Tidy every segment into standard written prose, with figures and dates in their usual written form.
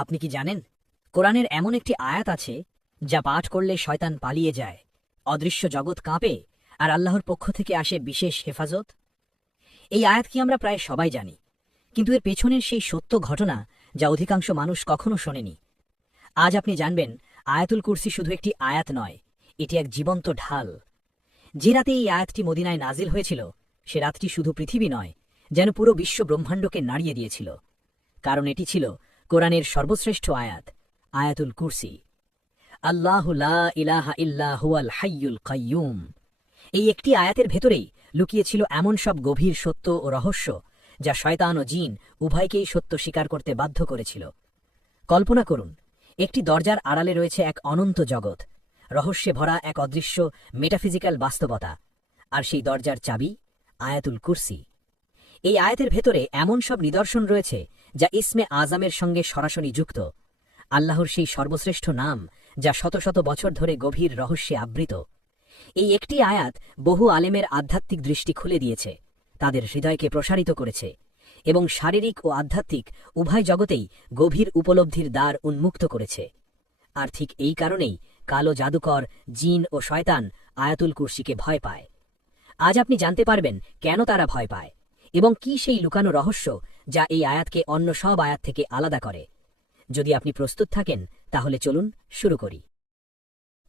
আপনি কি জানেন কোরআনের এমন একটি আয়াত আছে যা পাঠ করলে শয়তান পালিয়ে যায়, অদৃশ্য জগৎ কাঁপে, আর আল্লাহর পক্ষ থেকে আসে বিশেষ হেফাজত? এই আয়াত কি আমরা প্রায় সবাই জানি, কিন্তু এর পেছনের সেই সত্য ঘটনা যা অধিকাংশ মানুষ কখনো শোনেনি। আজ আপনি জানবেন আয়াতুল কুরসি শুধু একটি আয়াত নয়, এটি এক জীবন্ত ঢাল। যে রাতে এই আয়াতটি মদিনায় নাজিল হয়েছিল, সে রাতটি শুধু পৃথিবী নয়, যেন পুরো বিশ্ব ব্রহ্মাণ্ডকে নাড়িয়ে দিয়েছিল। কারণ এটি ছিল কোরআনের সর্বশ্রেষ্ঠ আয়াত, আয়াতুল কুরসি। আল্লাহু লা ইলাহা ইল্লা হুয়াল হাইয়ুল কাইয়ুম। এই একটি আয়াতের ভেতরেই লুকিয়েছিল এমন সব গভীর সত্য ও রহস্য যা শয়তান ও জিন উভয়কেই সত্য স্বীকার করতে বাধ্য করেছিল। কল্পনা করুন, একটি দরজার আড়ালে রয়েছে এক অনন্ত জগৎ, রহস্যে ভরা এক অদৃশ্য মেটাফিজিক্যাল বাস্তবতা, আর সেই দরজার চাবি আয়াতুল কুরসি। এই আয়াতের ভেতরে এমন সব নিদর্শন রয়েছে যা ইসমে আজমের সঙ্গে সরাসরি যুক্ত, আল্লাহর সেই সর্বশ্রেষ্ঠ নাম যা শত শত বছর ধরে গভীর রহস্যে আবৃত। এই একটি আয়াত বহু আলেমের আধ্যাত্মিক দৃষ্টি খুলে দিয়েছে, তাদের হৃদয়কে প্রসারিত করেছে এবং শারীরিক ও আধ্যাত্মিক উভয় জগতেই গভীর উপলব্ধির দ্বার উন্মুক্ত করেছে। আর ঠিক এই কারণেই কালো জাদুকর, জিন ও শয়তান আয়াতুল কুরসিকে ভয় পায়। আজ আপনি জানতে পারবেন কেন তারা ভয় পায় এবং কি সেই লুকানো রহস্য যা এই আয়াতকে অন্য সব আয়াত থেকে আলাদা করে। যদি আপনি প্রস্তুত থাকেন তাহলে চলুন শুরু করি।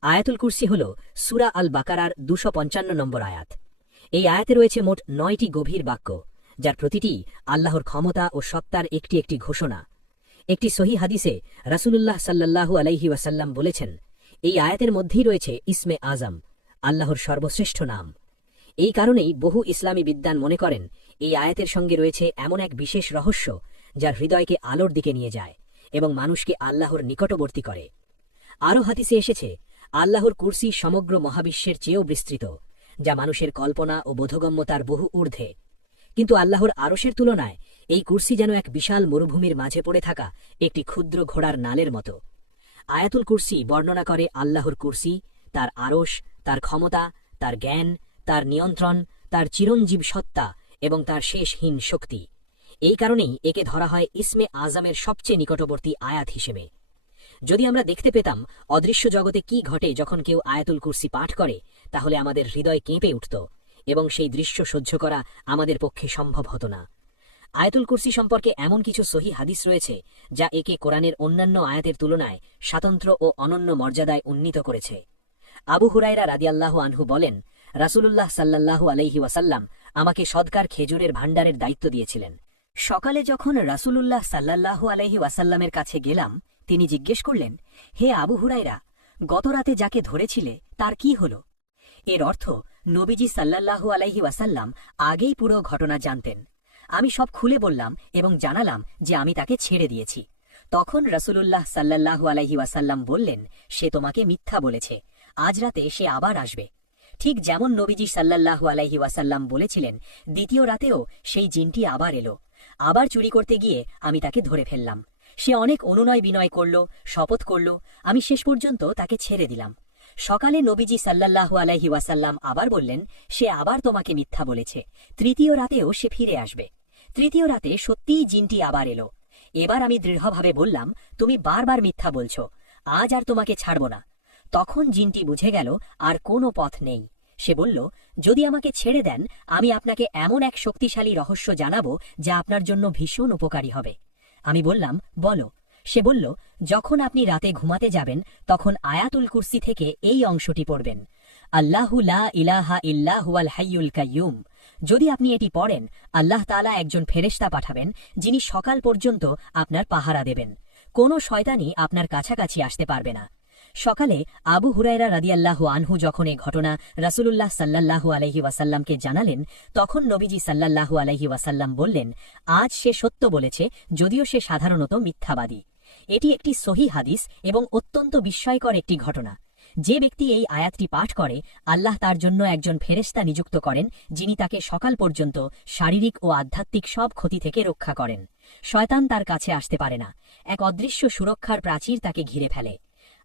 আয়াতুল কুরসি হল সূরা আল বাকারার ২৫৫ নম্বর আয়াত। এই আয়াতে রয়েছে মোট ৯টি গভীর বাক্য, যার প্রতিটি আল্লাহর ক্ষমতা ও সত্তার একটি একটি ঘোষণা। একটি সহিহ হাদিসে রাসূলুল্লাহ সাল্লাল্লাহু আলাইহি ওয়াসাল্লাম বলেছেন, এই আয়াতের মধ্যেই রয়েছে ইসমে আজম, আল্লাহর সর্বশ্রেষ্ঠ নাম। এই কারণেই বহু ইসলামী বিদ্বান মনে করেন এই আয়াতের সঙ্গে রয়েছে এমন এক বিশেষ রহস্য যার হৃদয়কে আলোর দিকে নিয়ে যায় এবং মানুষকে আল্লাহর নিকটবর্তী করে। আরও হাদিসে এসেছে, আল্লাহর কুরসি সমগ্র মহাবিশ্বের চেয়েও বিস্তৃত, যা মানুষের কল্পনা ও বোধগম্যতার বহু ঊর্ধ্বে। কিন্তু আল্লাহর আরশের তুলনায় এই কুরসি যেন এক বিশাল মরুভূমির মাঝে পড়ে থাকা একটি ক্ষুদ্র ঘোড়ার নালের মতো। আয়াতুল কুরসি বর্ণনা করে আল্লাহর কুরসি, তার আরশ, তার ক্ষমতা, তার জ্ঞান, তার নিয়ন্ত্রণ, তার চিরঞ্জীব সত্তা এবং তার শেষহীন শক্তি। এই কারণেই একে ধরা হয় ইসমে আজমের সবচেয়ে নিকটবর্তী আয়াত হিসেবে। যদি আমরা দেখতে পেতাম অদৃশ্য জগতে কি ঘটে যখন কেউ আয়াতুল কুরসি পাঠ করে, তাহলে আমাদের হৃদয় কেঁপে উঠত এবং সেই দৃশ্য সহ্য করা আমাদের পক্ষে সম্ভব হতো না। আয়াতুল কুরসি সম্পর্কে এমন কিছু সহিহ হাদিস রয়েছে যা একে কোরআনের অন্যান্য আয়াতের তুলনায় স্বাতন্ত্র্য ও অনন্য মর্যাদায় উন্নীত করেছে। আবু হুরায়রা রাদিয়াল্লাহু আনহু বলেন, রাসূলুল্লাহ সাল্লাল্লাহু আলাইহি ওয়াসাল্লাম আমাকে সদকার খেজুরের ভাণ্ডারের দায়িত্ব দিয়েছিলেন। সকালে যখন রাসূলুল্লাহ সাল্লাল্লাহু আলাইহি ওয়াসাল্লামের কাছে গেলাম, তিনি জিজ্ঞেস করলেন, হে আবু হুরায়রা, গতরাতে যাকে ধরেছিলে তার কি হল? এর অর্থ নবীজি সাল্লাল্লাহু আলাইহি ওয়াসাল্লাম আগেই পুরো ঘটনা জানতেন। আমি সব খুলে বললাম এবং জানালাম যে আমি তাকে ছেড়ে দিয়েছি। তখন রাসূলুল্লাহ সাল্লাল্লাহু আলাইহি ওয়াসাল্লাম বললেন, সে তোমাকে মিথ্যা বলেছে, আজ রাতে সে আবার আসবে। ঠিক যেমন নবীজি সাল্লাল্লাহু আলাইহি ওয়াসাল্লাম বলেছিলেন, দ্বিতীয় রাতেও সেই জিনটি আবার এলো। আবার চুরি করতে গিয়ে আমি তাকে ধরে ফেললাম। সে অনেক অনুনয় বিনয় করল, শপথ করল, আমি শেষ পর্যন্ত তাকে ছেড়ে দিলাম। সকালে নবীজি সাল্লাল্লাহু আলাইহি ওয়াসাল্লাম আবার বললেন, সে আবার তোমাকে মিথ্যা বলেছে, তৃতীয় রাতেও সে ফিরে আসবে। তৃতীয় রাতে সত্যিই জিনটি আবার এলো। এবার আমি দৃঢ়ভাবে বললাম, তুমি বারবার মিথ্যা বলছ, আজ আর তোমাকে ছাড়ব না। তখন জিনটি বুঝে গেল আর কোনো পথ নেই। সে বলল, যদি আমাকে ছেড়ে দেন, আমি আপনাকে এমন এক শক্তিশালী রহস্য জানাবো যা আপনার জন্য ভীষণ উপকারী হবে। আমি বললাম, বলো। সে বলল, যখন আপনি রাতে ঘুমাতে যাবেন তখন আয়াতুল কুরসি থেকে এই অংশটি পড়বেন, আল্লাহু লা ইলাহা ইল্লা হুয়াল হাইয়ুল কাইয়ুম। যদি আপনি এটি পড়েন, আল্লাহ তাআলা একজন ফেরেশতা পাঠাবেন যিনি সকাল পর্যন্ত আপনার পাহারা দেবেন। কোনো শয়তানি আপনার কাছাকাছি আসতে পারবে না। সকালে আবু হুরায়রা রাদিয়াল্লাহু আনহু যখন এই ঘটনা রাসূলুল্লাহ সাল্লাল্লাহু আলাইহি ওয়াসাল্লামকে জানালেন, তখন নবীজি সাল্লাল্লাহু আলাইহি ওয়াসাল্লাম বললেন, আজ সে সত্য বলেছে, যদিও সে সাধারণত মিথ্যাবাদী। এটি একটি সহিহ হাদিস এবং অত্যন্ত বিস্ময়কর একটি ঘটনা। যে ব্যক্তি এই আয়াতটি পাঠ করে, আল্লাহ তার জন্য একজন ফেরেশতা নিযুক্ত করেন যিনি তাকে সকাল পর্যন্ত শারীরিক ও আধ্যাত্মিক সব ক্ষতি থেকে রক্ষা করেন। শয়তান তার কাছে আসতে পারে না, এক অদৃশ্য সুরক্ষার প্রাচীর তাকে ঘিরে ফেলে।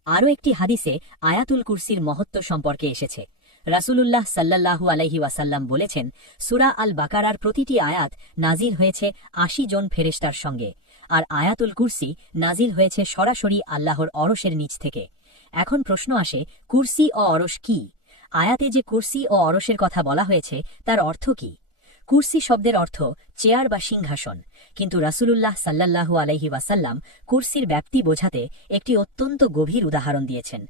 আরও একটি হাদিসে আয়াতুল কুরসির মহত্ব সম্পর্কে এসেছে। রাসূলুল্লাহ সাল্লাল্লাহু আলাইহি ওয়াসাল্লাম বলেছেন, সূরা আল বাকারার প্রতিটি আয়াত নাজিল হয়েছে ৮০ জন ফেরেশতার সঙ্গে, আর আয়াতুল কুরসি নাজিল হয়েছে সরাসরি আল্লাহর অরশের নিচ থেকে। এখন প্রশ্ন আসে, কুরসি ও অরশ কি? আয়াতে যে কুরসি ও অরশের কথা বলা হয়েছে তার অর্থ কি? কুরসি শব্দের অর্থ চেয়ার বা সিংহাসন, কিন্তু রাসূলুল্লাহ সাল্লাল্লাহু আলাইহি ওয়াসাল্লাম কুরসির ব্যাপ্তি বোঝাতে একটি অত্যন্ত গভীর উদাহরণ দিয়েছেন।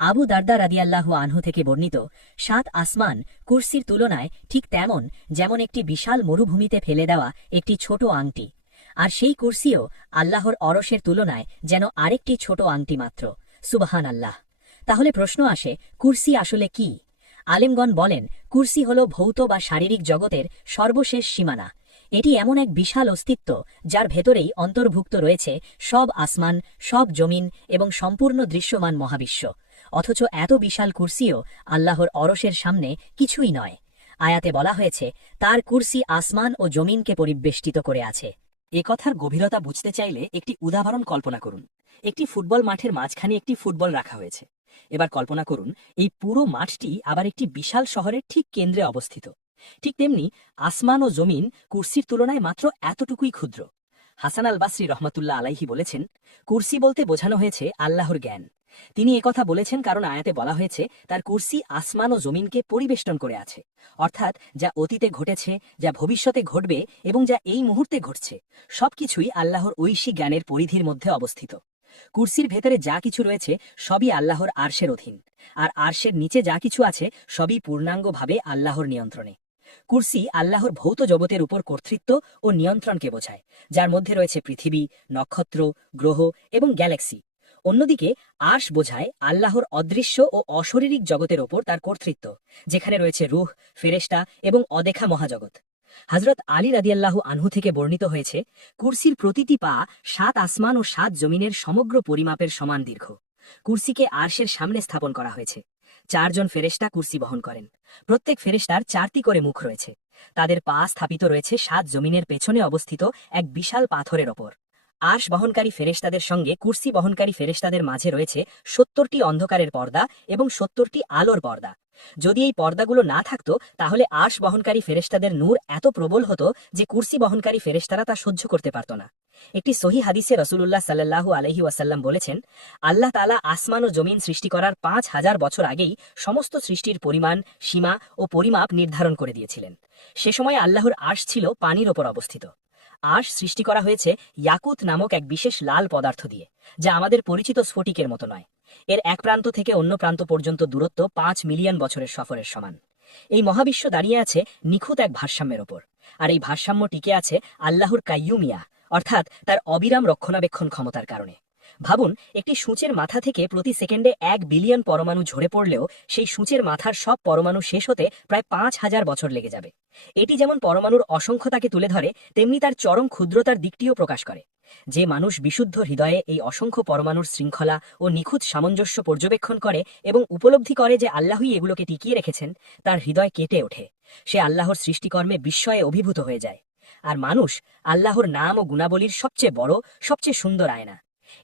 আবু দারদা রাদিয়াল্লাহু আনহু থেকে বর্ণিত, 7 আসমান কুরসির তুলনায় ঠিক তেমন যেমন একটি বিশাল মরুভূমিতে ফেলে দেওয়া একটি ছোট আংটি, আর সেই কুরসিও আল্লাহর অরশের তুলনায় যেন আরেকটি ছোট আংটি মাত্র। সুবহান আল্লাহ। তাহলে প্রশ্ন আসে, কুরসি আসলে কি? আলেমগণ বলেন, কুরসি হল ভৌত বা শারীরিক জগতের সর্বশেষ সীমানা। এটি এমন এক বিশাল অস্তিত্ব যার ভেতরেই অন্তর্ভুক্ত রয়েছে সব আসমান, সব জমিন এবং সম্পূর্ণ দৃশ্যমান মহাবিশ্ব। অথচ এত বিশাল কুরসিও আল্লাহর অরশের সামনে কিছুই নয়। আয়াতে বলা হয়েছে, তার কুরসি আসমান ও জমিনকে পরিবেষ্টিত করে আছে। এ কথার গভীরতা বুঝতে চাইলে একটি উদাহরণ কল্পনা করুন। একটি ফুটবল মাঠের মাঝখানে একটি ফুটবল রাখা হয়েছে। এবার কল্পনা করুন, এই পুরো মাঠটি আবার একটি বিশাল শহরের ঠিক কেন্দ্রে অবস্থিত। ঠিক তেমনি আসমান ও জমিন কুরসির তুলনায় মাত্র এতটুকুই ক্ষুদ্র। হাসান আল বাসরি রহমাতুল্লাহ আলাইহি বলেছেন, কুরসি বলতে বোঝানো হয়েছে আল্লাহর জ্ঞান। তিনি একথা বলেছেন কারণ আয়াতে বলা হয়েছে তার কুরসি আসমান ও জমিনকে পরিবেষ্টন করে আছে। অর্থাৎ যা অতীতে ঘটেছে, যা ভবিষ্যতে ঘটবে এবং যা এই মুহূর্তে ঘটছে, সবকিছুই আল্লাহর ঐশী জ্ঞানের পরিধির মধ্যে অবস্থিত। কুরসির ভেতরে যা কিছু রয়েছে সবই আল্লাহর আরশের অধীন, আর আরশের নিচে যা কিছু আছে সবই পূর্ণাঙ্গভাবে আল্লাহর নিয়ন্ত্রণে। কুরসি আল্লাহর ভৌত জগতের উপর কর্তৃত্ব ও নিয়ন্ত্রণকে বোঝায়, যার মধ্যে রয়েছে পৃথিবী, নক্ষত্র, গ্রহ এবং গ্যালাক্সি। অন্যদিকে আরশ বোঝায় আল্লাহর অদৃশ্য ও অশরীরিক জগতের ওপর তার কর্তৃত্ব, যেখানে রয়েছে রূহ, ফেরেশতা এবং অদেখা মহাজগৎ। হযরত আলী রাদিয়াল্লাহু আনহু থেকে বর্ণিত হয়েছে, কুরসির প্রতিটি পা 7 আসমান ও 7 জমিনের সমগ্র পরিমাপের সমান দীর্ঘ। কুরসিকে আরশের সামনে স্থাপন করা হয়েছে। 4 জন ফেরেশতা কুরসি বহন করেন। প্রত্যেক ফেরেশতার 4টি করে মুখ রয়েছে। তাদের পা স্থাপিত রয়েছে 7 জমিনের পেছনে অবস্থিত এক বিশাল পাথরের ওপর। আরশ বহনকারী ফেরেশতাদের সঙ্গে কুরসি বহনকারী ফেরেশতাদের মাঝে রয়েছে 70টি অন্ধকারের পর্দা এবং 70টি আলোর পর্দা। যদি এই পর্দাগুলো না থাকত তাহলে আরশ বহনকারী ফেরেশতাদের নূর এত প্রবল হতো যে কুরসি বহনকারী ফেরেশতারা তা সহ্য করতে পারত না। একটি সহি হাদিসে রাসূলুল্লাহ সাল্লাল্লাহু আলাইহি ওয়াসাল্লাম বলেছেন, আল্লাহ তাআলা আসমান ও জমিন সৃষ্টি করার 5000 বছর আগেই সমস্ত সৃষ্টির পরিমাণ, সীমা ও পরিমাপ নির্ধারণ করে দিয়েছিলেন। সে সময় আল্লাহর আরশ ছিল পানির ওপর অবস্থিত। আরশ সৃষ্টি করা হয়েছে ইয়াকুত নামক এক বিশেষ লাল পদার্থ দিয়ে, যা আমাদের পরিচিত স্ফটিকের মতো নয়। এর এক প্রান্ত থেকে অন্য প্রান্ত পর্যন্ত দূরত্ব 5 মিলিয়ন বছরের সফরের সমান। এই মহাবিশ্ব দাঁড়িয়ে আছে নিখুঁত এক ভারসাম্যের ওপর, আর এই ভারসাম্য টিকে আছে আল্লাহর কাইয়ুমিয়া, অর্থাৎ তার অবিরাম রক্ষণাবেক্ষণ ক্ষমতার কারণে। ভাবুন, একটি সূচের মাথা থেকে প্রতি সেকেন্ডে 1 বিলিয়ন পরমাণু ঝরে পড়লেও সেই সূচের মাথার সব পরমাণু শেষ হতে প্রায় 5000 বছর লেগে যাবে। এটি যেমন পরমাণুর অসংখ্যতাকে তুলে ধরে, তেমনি তার চরম ক্ষুদ্রতার দিকটিও প্রকাশ করে। যে মানুষ বিশুদ্ধ হৃদয়ে এই অসংখ্য পরমাণুর শৃঙ্খলা ও নিখুঁত সামঞ্জস্য পর্যবেক্ষণ করে এবং উপলব্ধি করে যে আল্লাহই এগুলোকে টিকিয়ে রেখেছেন, তার হৃদয় কেটে ওঠে। সে আল্লাহর সৃষ্টিকর্মে বিস্ময়ে অভিভূত হয়ে যায়। আর মানুষ আল্লাহর নাম ও গুণাবলীর সবচেয়ে বড়, সবচেয়ে সুন্দর আয়না।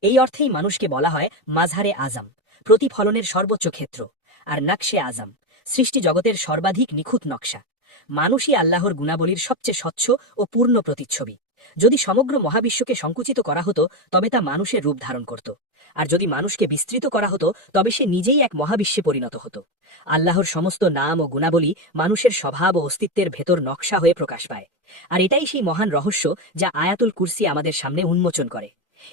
এই অর্থেই মানুষকে বলা হয় মাঝহারে আজম, প্রতিফলনের সর্বোচ্চ ক্ষেত্র, আর নকশে আজম, সৃষ্টি জগতের সর্বাধিক নিখুঁত নকশা। মানুষই আল্লাহর গুণাবলীর সবচেয়ে স্বচ্ছ ও পূর্ণ প্রতিচ্ছবি। যদি সমগ্র মহাবিশ্বকে সংকুচিত করা হতো তবে তা মানুষের রূপ ধারণ করত, আর যদি মানুষকে বিস্তৃত করা হতো তবে সে নিজেই এক মহাবিশ্বে পরিণত হতো। আল্লাহর সমস্ত নাম ও গুণাবলী মানুষের স্বভাব ও অস্তিত্বের ভেতর নকশা হয়ে প্রকাশ পায়। আর এটাই সেই মহান রহস্য যা আয়াতুল কুরসি আমাদের সামনে উন্মোচন করে।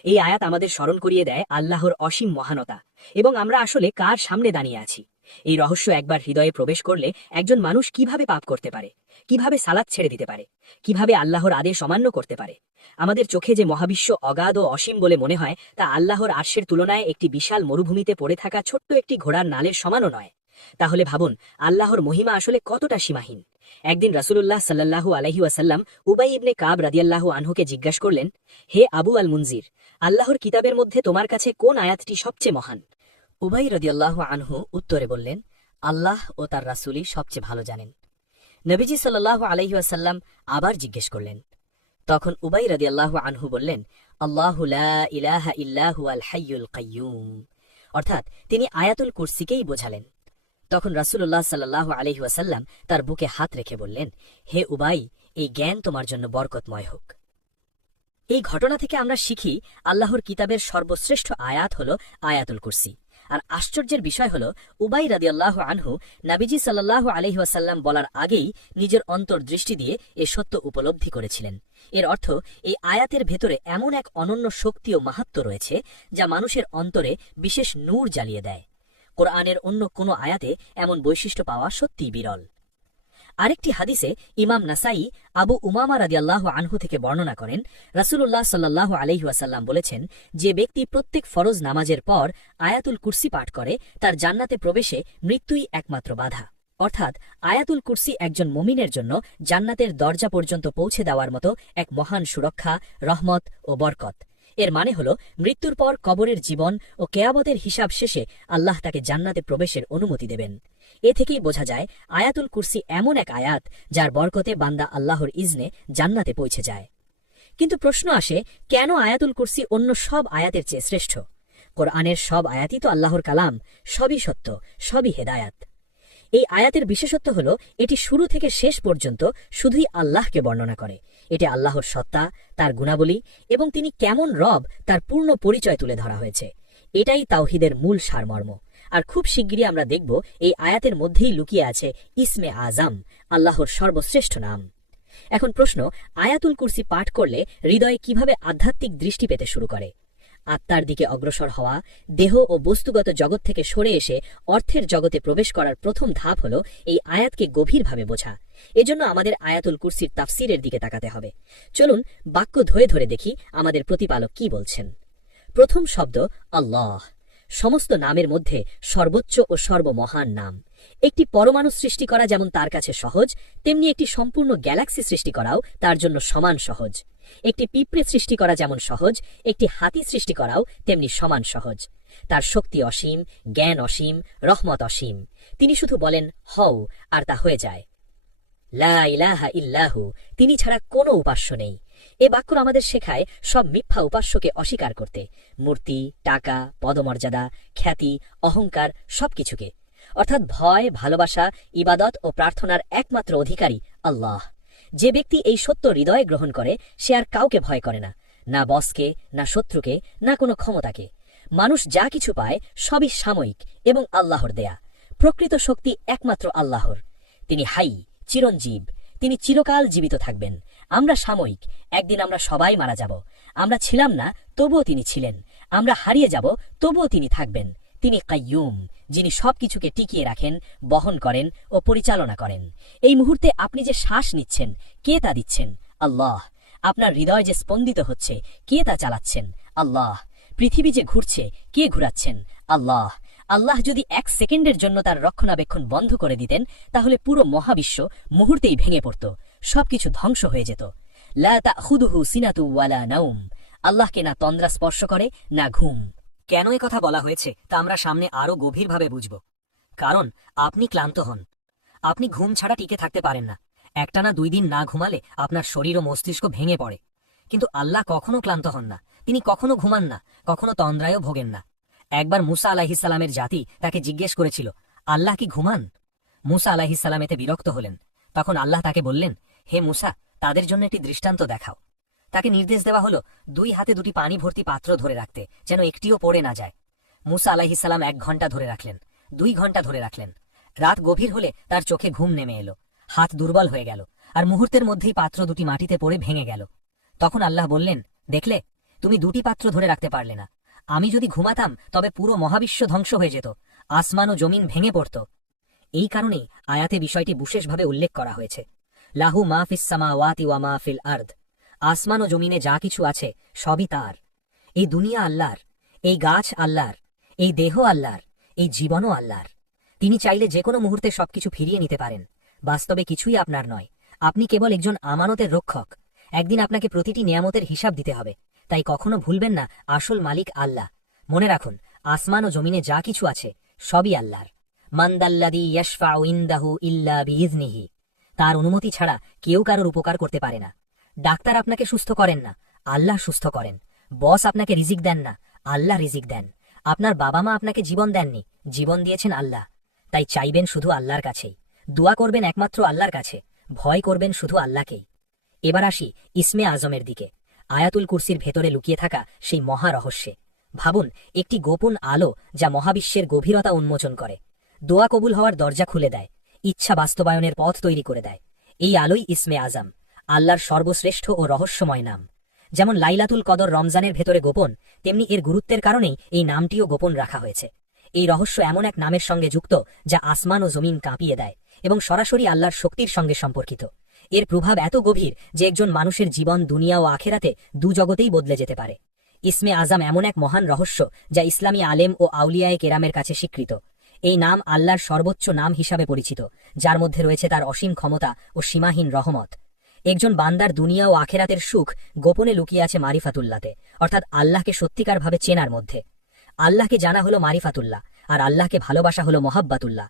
এই আয়াত আমাদের স্মরণ করিয়ে দেয় আল্লাহর অসীম মহানতা এবং আমরা আসলে কার সামনে দাঁড়িয়ে আছি। এই রহস্য একবার হৃদয়ে প্রবেশ করলে একজন মানুষ কিভাবে পাপ করতে পারে, কিভাবে সালাত ছেড়ে দিতে পারে, কিভাবে আল্লাহর আদেশ অমান্য করতে পারে। আমাদের চোখে যে মহাবিশ্ব অগাধ ও অসীম বলে মনে হয়, তা আল্লাহর আরশের তুলনায় একটি বিশাল মরুভূমিতে পড়ে থাকা ছোট্ট একটি ঘোড়ার নালের সমানও নয়। তাহলে ভাবুন, আল্লাহর মহিমা আসলে কতটা সীমাহীন। একদিন রাসূলুল্লাহ সাল্লাল্লাহু আলাইহি ওয়াসাল্লাম উবাই ইবনে কাব রাদিয়াল্লাহু আনহুকে জিজ্ঞাসা করলেন, হে আবু আল মুনজির, আল্লাহর কিতাবের মধ্যে তোমার কাছে কোন আয়াতটি সবচেয়ে মহান? উবাই রাদিয়াল্লাহু আনহু উত্তরে বললেন, আল্লাহ ও তার রাসূলই সবচেয়ে ভালো জানেন। নবীজি সাল্লাল্লাহু আলাইহি ওয়াসাল্লাম আবার জিজ্ঞেস করলেন। তখন উবাই রাদিয়াল্লাহু আনহু বললেন, আল্লাহু লা ইলাহা ইল্লা হুয়াল হাইয়ুল কাইয়্যুম, অর্থাৎ তিনি আয়াতুল কুরসিকেই বোঝালেন। তখন রাসূলুল্লাহ সাল্লাল্লাহু আলাইহি ওয়াসাল্লাম তার বুকে হাত রেখে বললেন, হে উবাই, এই জ্ঞান তোমার জন্য বরকতময় হোক। এই ঘটনা থেকে আমরা শিখি আল্লাহর কিতাবের সর্বশ্রেষ্ঠ আয়াত হল আয়াতুল কুরসি। আর আশ্চর্যের বিষয় হল উবাই রাদিয়াল্লাহু আনহু নাবিজি সাল্লাল্লাহু আলাইহি ওয়াসাল্লাম বলার আগেই নিজের অন্তর্দৃষ্টি দিয়ে এ সত্য উপলব্ধি করেছিলেন। এর অর্থ এই আয়াতের ভেতরে এমন এক অনন্য শক্তি ও মাহাত্ম্য রয়েছে যা মানুষের অন্তরে বিশেষ নূর জ্বালিয়ে দেয়। কোরআনের অন্য কোনো আয়াতে এমন বৈশিষ্ট্য পাওয়া সত্যিই বিরল। আরেকটি হাদিসে ইমাম নাসাই আবু উমামা রাদিয়াল্লাহু আনহু থেকে বর্ণনা করেন, রাসূলুল্লাহ সাল্লাল্লাহু আলাইহি ওয়াসাল্লাম বলেছেন, যে ব্যক্তি প্রত্যেক ফরজ নামাজের পর আয়াতুল কুরসি পাঠ করে তার জান্নাতে প্রবেশে মৃত্যুই একমাত্র বাধা। অর্থাৎ আয়াতুল কুরসি একজন মুমিনের জন্য জান্নাতের দরজা পর্যন্ত পৌঁছে দেওয়ার মতো এক মহান সুরক্ষা, রহমত ও বরকত। এর মানে হল মৃত্যুর পর কবরের জীবন ও কেয়ামতের হিসাব শেষে আল্লাহ তাকে জান্নাতে প্রবেশের অনুমতি দেবেন। এ থেকেই বোঝা যায় আয়াতুল কুরসি এমন এক আয়াত যার বরকতে বান্দা আল্লাহর ইজনে জান্নাতে পৌঁছে যায়। কিন্তু প্রশ্ন আসে, কেন আয়াতুল কুরসি অন্য সব আয়াতের চেয়ে শ্রেষ্ঠ? কোরআনের সব আয়াতই তো আল্লাহর কালাম, সবই সত্য, সবই হেদায়াত। এই আয়াতের বিশেষত্ব হল এটি শুরু থেকে শেষ পর্যন্ত শুধুই আল্লাহকে বর্ণনা করে। এটি আল্লাহর সত্তা, তার গুণাবলী এবং তিনি কেমন রব তার পূর্ণ পরিচয় তুলে ধরা হয়েছে। এটাই তাওহীদের মূল সারমর্ম। আর খুব শিগগিরই আমরা দেখব এই আয়াতের মধ্যেই লুকিয়ে আছে ইসমে আজম, আল্লাহর সর্বশ্রেষ্ঠ নাম। এখন প্রশ্ন, আয়াতুল কুরসি পাঠ করলে হৃদয়ে কিভাবে আধ্যাত্মিক দৃষ্টি পেতে শুরু করে? আত্মার দিকে অগ্রসর হওয়া, দেহ ও বস্তুগত জগৎ থেকে সরে এসে অর্থের জগতে প্রবেশ করার প্রথম ধাপ হল এই আয়াতকে গভীরভাবে বোঝা। এজন্য আমাদের আয়াতুল কুরসির তাফসিরের দিকে তাকাতে হবে। চলুন বাক্য ধরে ধরে দেখি আমাদের প্রতিপালক কি বলছেন। প্রথম শব্দ আল্লাহ, সমস্ত নামের মধ্যে সর্বোচ্চ ও সর্বমহান নাম। একটি পরমাণু সৃষ্টি করা যেমন তার কাছে সহজ, তেমনি একটি সম্পূর্ণ গ্যালাক্সি সৃষ্টি করাও তার জন্য সমান সহজ। একটি পিঁপড়ে সৃষ্টি করা যেমন সহজ, একটি হাতি সৃষ্টি করাও তেমনি সমান সহজ। তার শক্তি অসীম, জ্ঞান অসীম, রহমত অসীম। তিনি শুধু বলেন হও, আর তা হয়ে যায়। লা ইলাহা ইল্লাহু, তিনি ছাড়া কোনো উপাস্য নেই। এ বাক্য আমাদের শেখায় সব মিথ্যা উপাস্যকে অস্বীকার করতে, মূর্তি, টাকা, পদমর্যাদা, খ্যাতি, অহংকার সবকিছুকে। অর্থাৎ ভয়, ভালোবাসা, ইবাদত ও প্রার্থনার একমাত্র অধিকারী আল্লাহ। যে ব্যক্তি এই সত্য হৃদয়ে গ্রহণ করে সে আর কাউকে ভয় করে না, না বসকে, না শত্রুকে, না কোনো ক্ষমতাকে। মানুষ যা কিছু পায় সবই সাময়িক এবং আল্লাহর দেয়া। প্রকৃত শক্তি একমাত্র আল্লাহর। তিনি হাই, চিরঞ্জীব, তিনি চিরকাল জীবিত থাকবেন। আমরা সাময়িক, একদিন আমরা সবাই মারা যাব। আমরা ছিলাম না, তবুও তিনি ছিলেন। আমরা হারিয়ে যাব, তবুও তিনি থাকবেন। তিনি কাইয়ুম, যিনি সবকিছুকে টিকিয়ে রাখেন, বহন করেন ও পরিচালনা করেন। এই মুহূর্তে আপনি যে শ্বাস নিচ্ছেন, কে তা দিচ্ছেন? আল্লাহ। আপনার হৃদয় যে স্পন্দিত হচ্ছে, কে তা চালাচ্ছেন? আল্লাহ। পৃথিবী যে ঘুরছে, কে ঘুরাচ্ছেন? আল্লাহ। আল্লাহ যদি এক সেকেন্ডের জন্য তার রক্ষণাবেক্ষণ বন্ধ করে দিতেন, তাহলে পুরো মহাবিশ্ব মুহূর্তেই ভেঙে পড়ত, সবকিছু ধ্বংস হয়ে যেত। লা তাখুদুহু সিনাতু ওয়ালা নাউম, আল্লাহকে না তন্দ্রা স্পর্শ করে, না ঘুম। কেন এ কথা বলা হয়েছে তা আমরা সামনে আরও গভীরভাবে বুঝব। কারণ আপনি ক্লান্ত হন, আপনি ঘুম ছাড়া টিকে থাকতে পারেন না। একটানা 2 দিন না ঘুমালে আপনার শরীর ও মস্তিষ্ক ভেঙে পড়ে। কিন্তু আল্লাহ কখনো ক্লান্ত হন না, তিনি কখনো ঘুমান না, কখনো তন্দ্রায়ও ভোগেন না। একবার মুসা আলাইহিসসালামের জাতি তাকে জিজ্ঞেস করেছিল, আল্লাহ কি ঘুমান? মুসা আলাইহিসসালাম এতে বিরক্ত হলেন। তখন আল্লাহ তাকে বললেন, হে মুসা, তাদের জন্য একটি দৃষ্টান্ত দেখাও। তাকে নির্দেশ দেওয়া হলো 2 হাতে 2টি পানি ভর্তি পাত্র ধরে রাখতে, যেন একটিও পড়ে না যায়। মুসা আলাইহিসসালাম 1 ঘন্টা ধরে রাখলেন, 2 ঘন্টা ধরে রাখলেন। রাত গভীর হলে তার চোখে ঘুম নেমে এলো, হাত দুর্বল হয়ে গেল, আর মুহূর্তের মধ্যেই পাত্র 2টি মাটিতে পড়ে ভেঙে গেল। তখন আল্লাহ বললেন, দেখলে, তুমি 2টি পাত্র ধরে রাখতে পারলে না। আমি যদি ঘুমাতাম তবে পুরো মহাবিশ্ব ধ্বংস হয়ে যেত, আসমান ও জমিন ভেঙে পড়ত। এই কারণেই আয়াতে বিষয়টি বিশেষভাবে উল্লেখ করা হয়েছে। লাহু মা ফিস সামাওয়াতি ওয়া মা ফিল আরদ, আসমান ও জমিনে যা কিছু আছে সবই তার। এই দুনিয়া আল্লাহর, এই গাছ আল্লাহর, এই দেহ আল্লাহর, এই জীবনও আল্লাহর। তিনি চাইলে যে কোনো মুহূর্তে সবকিছু ফিরিয়ে নিতে পারেন। বাস্তবে কিছুই আপনার নয়, আপনি কেবল একজন আমানতের রক্ষক। একদিন আপনাকে প্রতিটি নিয়ামতের হিসাব দিতে হবে, তাই কখনো ভুলবেন না আসল মালিক আল্লাহ। মনে রাখুন, আসমান ও জমিনে যা কিছু আছে সবই আল্লাহর। মানদাল্লাযী ইয়াশফাউ ইনদাহু ইল্লা বিইযনিহি, তার অনুমতি ছাড়া কেউ কারোর উপকার করতে পারে না। ডাক্তার আপনাকে সুস্থ করেন না, আল্লাহ সুস্থ করেন। বস আপনাকে রিজিক দেন না, আল্লাহ রিজিক দেন। আপনার বাবা মা আপনাকে জীবন দেননি, জীবন দিয়েছেন আল্লাহ। তাই চাইবেন শুধু আল্লাহর কাছেই, দোয়া করবেন একমাত্র আল্লাহর কাছে, ভয় করবেন শুধু আল্লাহকেই। এবার আসি ইসমে আজমের দিকে। আয়াতুল কুরসির ভেতরে লুকিয়ে থাকা সেই মহা রহস্যে। ভাবুন, একটি গোপন আলো যা মহাবিশ্বের গভীরতা উন্মোচন করে, দোয়া কবুল হওয়ার দরজা খুলে দেয়, ইচ্ছা বাস্তবায়নের পথ তৈরি করে দেয়। এই আলোই ইসমে আজম, আল্লাহর সর্বশ্রেষ্ঠ ও রহস্যময় নাম। যেমন লাইলাতুল কদর রমজানের ভেতরে গোপন, তেমনি এর গুরুত্বের কারণেই এই নামটিও গোপন রাখা হয়েছে। এই রহস্য এমন এক নামের সঙ্গে যুক্ত যা আসমান ও জমিন কাঁপিয়ে দেয় এবং সরাসরি আল্লাহর শক্তির সঙ্গে সম্পর্কিত। এর প্রভাব এত গভীর যে একজন মানুষের জীবন, দুনিয়া ও আখেরাতে জগতেই বদলে যেতে পারে। ইসমে আজম এমন এক মহান রহস্য যা ইসলামী আলেম ও আউলিয়ায়ে কেরামের কাছে স্বীকৃত। এই নাম আল্লাহর সর্বোচ্চ নাম হিসাবে পরিচিত, যার মধ্যে রয়েছে তার অসীম ক্ষমতা ও সীমাহীন রহমত। একজন বান্দার দুনিয়া ও আখেরাতের সুখ গোপনে লুকিয়ে আছে মারিফাতুল্লাতে, অর্থাৎ আল্লাহকে সত্যিকারভাবে চেনার মধ্যে। আল্লাহকে জানা হলো মারিফাতুল্লাহ, আর আল্লাহকে ভালোবাসা হলো মহাব্বাতুল্লাহ।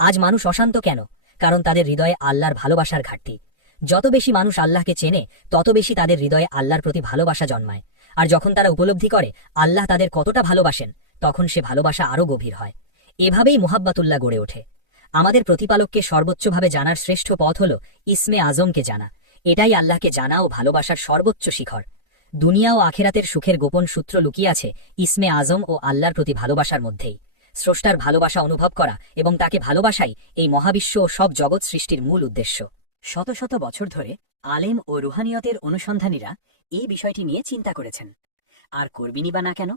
আজ মানুষ অশান্ত কেন? কারণ তাদের হৃদয়ে আল্লাহর ভালোবাসার ঘাটতি। যত বেশি মানুষ আল্লাহকে চেনে, তত বেশি তাদের হৃদয়ে আল্লাহর প্রতি ভালোবাসা জন্মায়। আর যখন তারা উপলব্ধি করে আল্লাহ তাদের কতটা ভালোবাসেন, তখন সে ভালোবাসা আরও গভীর হয়। এভাবেই মুহাব্বাতুল্লাহ গড়ে ওঠে। আমাদের প্রতিপালককে সর্বোচ্চভাবে জানার শ্রেষ্ঠ পথ হল ইসমে আজমকে জানা। এটাই আল্লাহকে জানা ও ভালোবাসার সর্বোচ্চ শিখর। দুনিয়া ও আখেরাতের সুখের গোপন সূত্র লুকিয়ে আছে ইসমে আজম ও আল্লাহর প্রতি ভালোবাসার মধ্যেই। স্রষ্টার ভালোবাসা অনুভব করা এবং তাকে ভালোবাসাই এই মহাবিশ্ব ও সব জগৎ সৃষ্টির মূল উদ্দেশ্য। শত শত বছর ধরে আলেম ও রুহানিয়তের অনুসন্ধানীরা এই বিষয়টি নিয়ে চিন্তা করেছেন। আর করবিনি বা না কেন?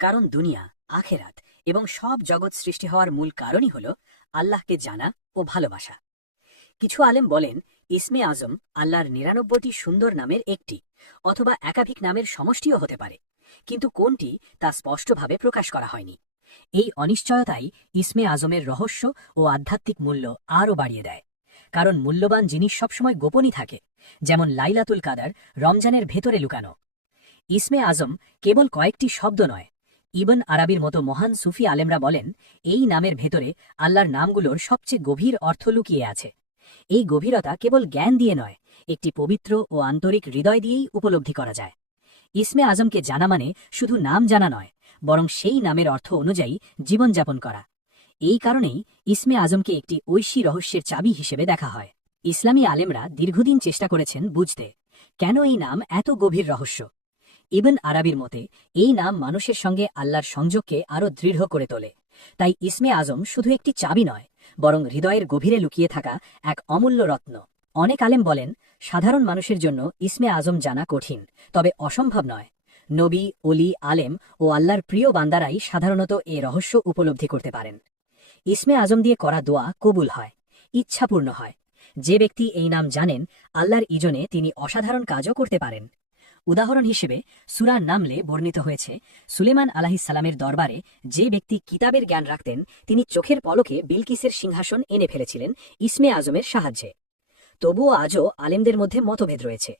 কারণ দুনিয়া, আখেরাত এবং সব জগৎ সৃষ্টি হওয়ার মূল কারণই হল আল্লাহকে জানা ও ভালোবাসা। কিছু আলেম বলেন ইসমে আজম আল্লাহর ৯৯টি সুন্দর নামের একটি অথবা একাধিক নামের সমষ্টিও হতে পারে, কিন্তু কোনটি তা স্পষ্টভাবে প্রকাশ করা হয়নি। এই অনিশ্চয়তাই ইসমে আজমের রহস্য ও আধ্যাত্মিক মূল্য আরও বাড়িয়ে দেয়। কারণ মূল্যবান জিনিস সবসময় গোপনই থাকে, যেমন লাইলাতুল কাদার রমজানের ভেতরে লুকানো। ইসমে আজম কেবল কয়েকটি শব্দ নয়। ইবন আরাবির মতো মহান সুফি আলেমরা বলেন এই নামের ভেতরে আল্লাহর নামগুলোর সবচেয়ে গভীর অর্থ লুকিয়ে আছে। এই গভীরতা কেবল জ্ঞান দিয়ে নয়, একটি পবিত্র ও আন্তরিক হৃদয় দিয়েই উপলব্ধি করা যায়। ইসমে আজমকে জানা মানে শুধু নাম জানা নয়, বরং সেই নামের অর্থ অনুযায়ী জীবনযাপন করা। এই কারণেই ইসমে আজমকে একটি ঐশী রহস্যের চাবি হিসেবে দেখা হয়। ইসলামী আলেমরা দীর্ঘদিন চেষ্টা করেছেন বুঝতে কেন এই নাম এত গভীর রহস্য। ইবন আরাবির মতে এই নাম মানুষের সঙ্গে আল্লাহর সংযোগকে আরও দৃঢ় করে তোলে। তাই ইসমে আজম শুধু একটি চাবি নয়, বরং হৃদয়ের গভীরে লুকিয়ে থাকা এক অমূল্য রত্ন। অনেক আলেম বলেন সাধারণ মানুষের জন্য ইসমে আজম জানা কঠিন, তবে অসম্ভব নয়। নবী, অলি, আলেম ও আল্লাহর প্রিয় বান্দারাই সাধারণত এ রহস্য উপলব্ধি করতে পারেন। ইসমে আজম দিয়ে করা দোয়া কবুল হয়, ইচ্ছাপূর্ণ হয়। যে ব্যক্তি এই নাম জানেন, আল্লাহর ইজনে তিনি অসাধারণ কাজও করতে পারেন। উদাহরণ হিসেবে সূরা নামলে বর্ণিত হয়েছে সুলেমান আলাহিসাল্লামের দরবারে যে ব্যক্তি কিতাবের জ্ঞান রাখতেন, তিনি চোখের পলকে বিলকিসের সিংহাসন এনে ফেলেছিলেন ইসমে আজমের সাহায্যে। তবুও আজও আলেমদের মধ্যে মতভেদ রয়েছে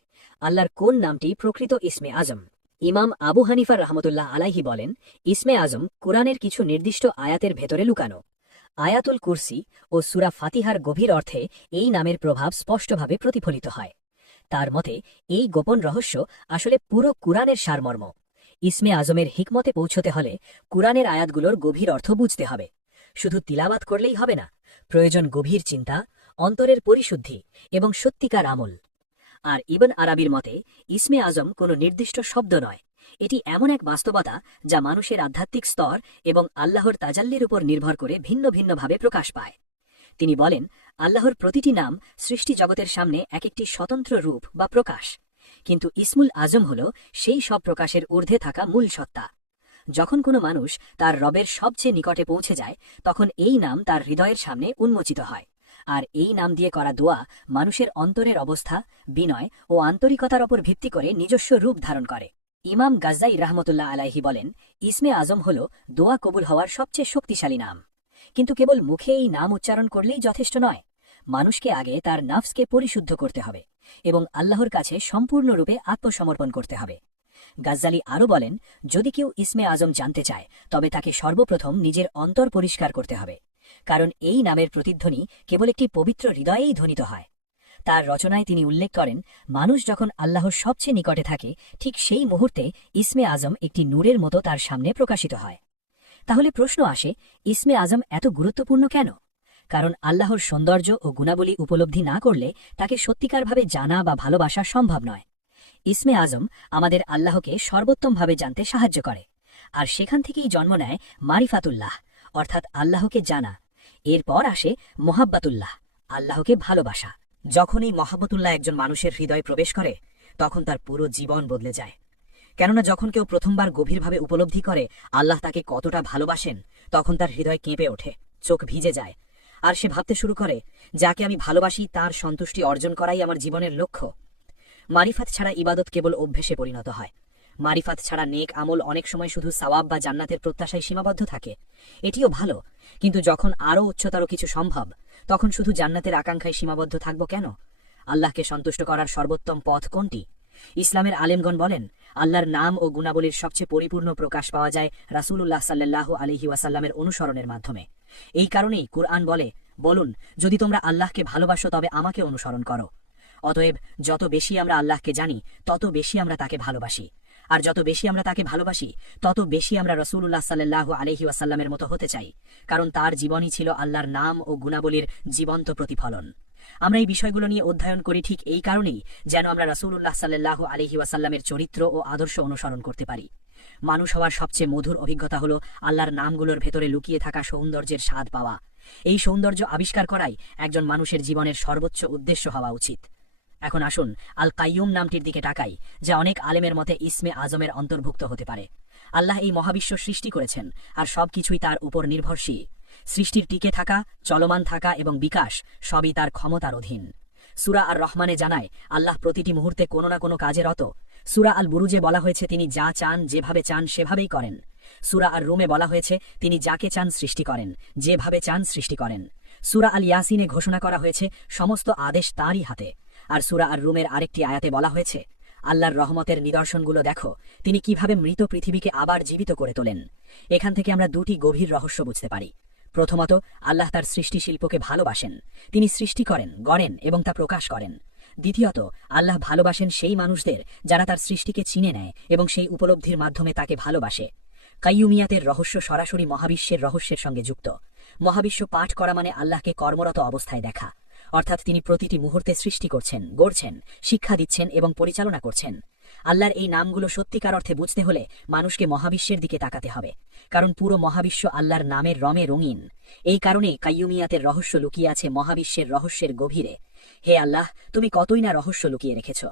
আল্লাহর কোন নামটি প্রকৃত ইসমে আজম। ইমাম আবু হানিফা রহমতুল্লাহ আলাইহি বলেন ইসমে আজম কুরআনের কিছু নির্দিষ্ট আয়াতের ভেতরে লুকানো। আয়াতুল কুরসি ও সূরা ফাতিহার গভীর অর্থে এই নামের প্রভাব স্পষ্টভাবে প্রতিফলিত হয়। তার মতে এই গোপন রহস্য আসলে পুরো কুরআনের সারমর্ম। ইসমে আজমের হিকমতে পৌঁছতে হলে কুরআনের আয়াতগুলোর গভীর অর্থ বুঝতে হবে। শুধু তিলাওয়াত করলেই হবে না, প্রয়োজন গভীর চিন্তা, অন্তরের পরিশুদ্ধি এবং সত্যিকার আমল। আর ইবন আরাবির মতে ইসমে আজম কোনো নির্দিষ্ট শব্দ নয়, এটি এমন এক বাস্তবতা যা মানুষের আধ্যাত্মিক স্তর এবং আল্লাহর তাজাল্লির উপর নির্ভর করে ভিন্ন ভিন্নভাবে প্রকাশ পায়। তিনি বলেন আল্লাহর প্রতিটি নাম সৃষ্টি জগতের সামনে এক একটি স্বতন্ত্র রূপ বা প্রকাশ, কিন্তু ইসমুল আজম হল সেই সব প্রকাশের ঊর্ধ্বে থাকা মূল সত্তা। যখন কোনো মানুষ তার রবের সবচেয়ে নিকটে পৌঁছে যায়, তখন এই নাম তার হৃদয়ের সামনে উন্মোচিত হয়। আর এই নাম দিয়ে করা দোয়া মানুষের অন্তরের অবস্থা, বিনয় ও আন্তরিকতার ওপর ভিত্তি করে নিজস্ব রূপ ধারণ করে। ইমাম গাজ্জাই রাহমতুল্লাহ আলাইহি বলেন ইসমে আজম হল দোয়া কবুল হওয়ার সবচেয়ে শক্তিশালী নাম। কিন্তু কেবল মুখে এই নাম উচ্চারণ করলেই যথেষ্ট নয়, মানুষকে আগে তার নাফসকে পরিশুদ্ধ করতে হবে এবং আল্লাহর কাছে সম্পূর্ণরূপে আত্মসমর্পণ করতে হবে। গাজ্জালি আরও বলেন যদি কেউ ইসমে আজম জানতে চায়, তবে তাকে সর্বপ্রথম নিজের অন্তর পরিষ্কার করতে হবে, কারণ এই নামের প্রতিধ্বনি কেবল একটি পবিত্র হৃদয়েই ধ্বনিত হয়। তার রচনায় তিনি উল্লেখ করেন মানুষ যখন আল্লাহর সবচেয়ে নিকটে থাকে, ঠিক সেই মুহূর্তে ইসমে আজম একটি নূরের মতো তার সামনে প্রকাশিত হয়। তাহলে প্রশ্ন আসে ইসমে আজম এত গুরুত্বপূর্ণ কেন? কারণ আল্লাহর সৌন্দর্য ও গুণাবলী উপলব্ধি না করলে তাকে সত্যিকারভাবে জানা বা ভালোবাসা সম্ভব নয়। ইসমে আজম আমাদের আল্লাহকে সর্বোত্তমভাবে জানতে সাহায্য করে, আর সেখান থেকেই জন্ম নেয় মারিফাতুল্লাহ, অর্থাৎ আল্লাহকে জানা। এরপর আসে মোহাব্বাতুল্লাহ, আল্লাহকে ভালোবাসা। যখন এই মহাব্বতুল্লাহ একজন মানুষের হৃদয়ে প্রবেশ করে, তখন তার পুরো জীবন বদলে যায়। কেননা যখন কেউ প্রথমবার গভীরভাবে উপলব্ধি করে আল্লাহ তাকে কতটা ভালোবাসেন, তখন তার হৃদয় কেঁপে ওঠে, চোখ ভিজে যায়, আর সে ভাবতে শুরু করে, যাকে আমি ভালোবাসি তার সন্তুষ্টি অর্জন করাই আমার জীবনের লক্ষ্য। মারিফাত ছাড়া ইবাদত কেবল অভ্যেসে পরিণত হয়। মারিফাত ছাড়া নেক আমল অনেক সময় শুধু সাওয়াব বা জান্নাতের প্রত্যাশায় সীমাবদ্ধ থাকে। এটিও ভালো, কিন্তু যখন আরও উচ্চতর কিছু সম্ভব, তখন শুধু জান্নাতের আকাঙ্ক্ষায় সীমাবদ্ধ থাকব কেন? আল্লাহকে সন্তুষ্ট করার সর্বোত্তম পথ কোনটি? ইসলামের আলেমগণ বলেন, আল্লাহর নাম ও গুণাবলীর সবচেয়ে পরিপূর্ণ প্রকাশ পাওয়া যায় রাসূলুল্লাহ সাল্লাল্লাহু আলাইহি ওয়াসাল্লামের অনুসরণের মাধ্যমে। এই কারণেই কুরআন বলে, বলুন, যদি তোমরা আল্লাহকে ভালোবাসো তবে আমাকে অনুসরণ করো। অতএব যত বেশি আমরা আল্লাহকে জানি, তত বেশি আমরা তাকে ভালোবাসি, আর যত বেশি আমরা তাকে ভালোবাসি, তত বেশি আমরা রাসূলুল্লাহ সাল্লাল্লাহু আলাইহি ওয়াসাল্লামের মতো হতে চাই, কারণ তার জীবনই ছিল আল্লাহর নাম ও গুণাবলীর জীবন্ত প্রতিফলন। আমরা এই বিষয়গুলো নিয়ে অধ্যয়ন করি ঠিক এই কারণেই, যেন আমরা রাসূলুল্লাহ সাল্লাল্লাহু আলাইহি ওয়াসাল্লামের চরিত্র ও আদর্শ অনুসরণ করতে পারি। মানুষ হওয়ার সবচেয়ে মধুর অভিজ্ঞতা হলো আল্লাহর নামগুলোর ভেতরে লুকিয়ে থাকা সৌন্দর্যের স্বাদ পাওয়া। এই সৌন্দর্য আবিষ্কার করাই একজন মানুষের জীবনের সর্বোচ্চ উদ্দেশ্য হওয়া উচিত। এখন আসুন আল কাইয়ুম নামটির দিকে তাকাই, যা অনেক আলেমের মতে ইসমে আজমের অন্তর্ভুক্ত হতে পারে। আল্লাহ এই মহাবিশ্ব সৃষ্টি করেছেন, আর সবকিছুই তার উপর নির্ভরশীল। সৃষ্টির টিকে থাকা, চলমান থাকা এবং বিকাশ সবই তার ক্ষমতার অধীন। সূরা আর রহমানে জানায়, আল্লাহ প্রতিটি মুহূর্তে কোনো না কোনো কাজে রত। সূরা আল বুরুজে বলা হয়েছে, তিনি যা চান, যেভাবে চান সেভাবেই করেন। সূরা আর রুমে বলা হয়েছে, তিনি যাকে চান সৃষ্টি করেন, যেভাবে চান সৃষ্টি করেন। সূরা আল ইয়াসিনে ঘোষণা করা হয়েছে, সমস্ত আদেশ তাঁরই হাতে। আর সূরা আর রুমের আরেকটি আয়াতে বলা হয়েছে, আল্লাহর রহমতের নিদর্শনগুলো দেখো, তিনি কিভাবে মৃত পৃথিবীকে আবার জীবিত করে তোলেন। এখান থেকে আমরা দুটি গভীর রহস্য বুঝতে পারি। প্রথমত, আল্লাহ তার সৃষ্টি শিল্পকে ভালোবাসেন। তিনি সৃষ্টি করেন, গড়েন এবং তা প্রকাশ করেন। দ্বিতীয়ত, আল্লাহ ভালোবাসেন সেই মানুষদের যারা তার সৃষ্টিকে চিনে নেয় এবং সেই উপলব্ধির মাধ্যমে তাকে ভালোবাসে। কাইয়ুমিয়াতের রহস্য সরাসরি মহাবিশ্বের রহস্যের সঙ্গে যুক্ত। মহাবিশ্ব পাঠ করা মানে আল্লাহকে কর্মরত অবস্থায় দেখা, অর্থাৎ তিনি প্রতিটি মুহূর্তে সৃষ্টি করছেন, গড়ছেন, শিক্ষা দিচ্ছেন এবং পরিচালনা করছেন। আল্লাহর এই নামগুলো সত্যিকার অর্থে বুঝতে হলে মানুষকে মহাবিশ্বের দিকে তাকাতে হবে, কারণ পুরো মহাবিশ্ব আল্লাহর নামের রমে রঙিন। এই কারণেই কাইয়ুমিয়াতের রহস্য লুকিয়ে আছে মহাবিশ্বের রহস্যের গভীরে। হে আল্লাহ, তুমি কতই না রহস্য লুকিয়ে রেখেছ।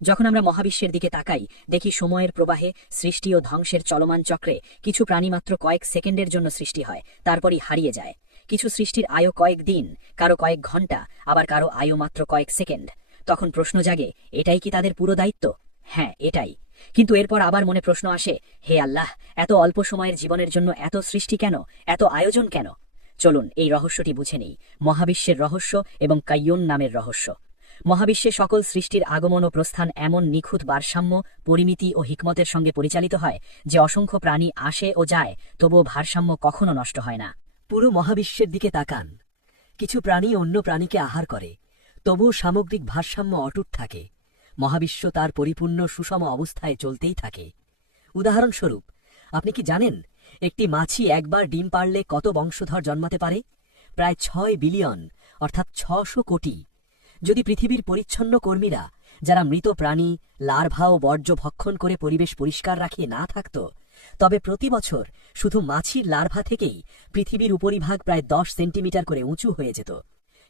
যখন আমরা মহাবিশ্বের দিকে তাকাই, দেখি সময়ের প্রবাহে, সৃষ্টি ও ধ্বংসের চলমান চক্রে কিছু প্রাণী মাত্র কয়েক সেকেন্ডের জন্য সৃষ্টি হয়, তারপরই হারিয়ে যায়। কিছু সৃষ্টির আয়ু কয়েক দিন, কারো কয়েক ঘন্টা, আবার কারো আয়ু মাত্র কয়েক সেকেন্ড। তখন প্রশ্ন জাগে, এটাই কি তাদের পুরো দায়িত্ব? হ্যাঁ, এটাই। কিন্তু এরপর আবার মনে প্রশ্ন আসে, হে আল্লাহ, এত অল্প সময়ের জীবনের জন্য এত সৃষ্টি কেন, এত আয়োজন কেন? চলুন এই রহস্যটি বুঝে নেই, মহাবিশ্বের রহস্য এবং কাইয়ুম নামের রহস্য। মহাবিশ্বে সকল সৃষ্টির আগমন ও প্রস্থান এমন নিখুঁত ভারসাম্য, পরিমিতি ও হিকমতের সঙ্গে পরিচালিত হয় যে অসংখ্য প্রাণী আসে ও যায়, তবুও ভারসাম্য কখনো নষ্ট হয় না। পুরো মহাবিশ্বের দিকে তাকান। কিছু প্রাণী অন্য প্রাণীকে আহার করে, তবুও সামগ্রিক ভারসাম্য অটুট থাকে। মহাবিশ্ব তার পরিপূর্ণ সুষম অবস্থায় চলতেই থাকে। উদাহরণস্বরূপ, আপনি কি জানেন একটি মাছি একবার ডিম পাড়লে কত বংশধর জন্মাতে পারে? প্রায় 6 বিলিয়ন, অর্থাৎ 600 কোটি। যদি পৃথিবীর পরিচ্ছন্ন কর্মীরা, যারা মৃত প্রাণী, লার্ভা ও বর্জ্য ভক্ষণ করে পরিবেশ পরিষ্কার রাখে, না থাকত, তবে প্রতি বছর শুধু মাছির লার্ভা থেকেই পৃথিবীর উপরিভাগ প্রায় 10 সেন্টিমিটার করে উঁচু হয়ে যেত।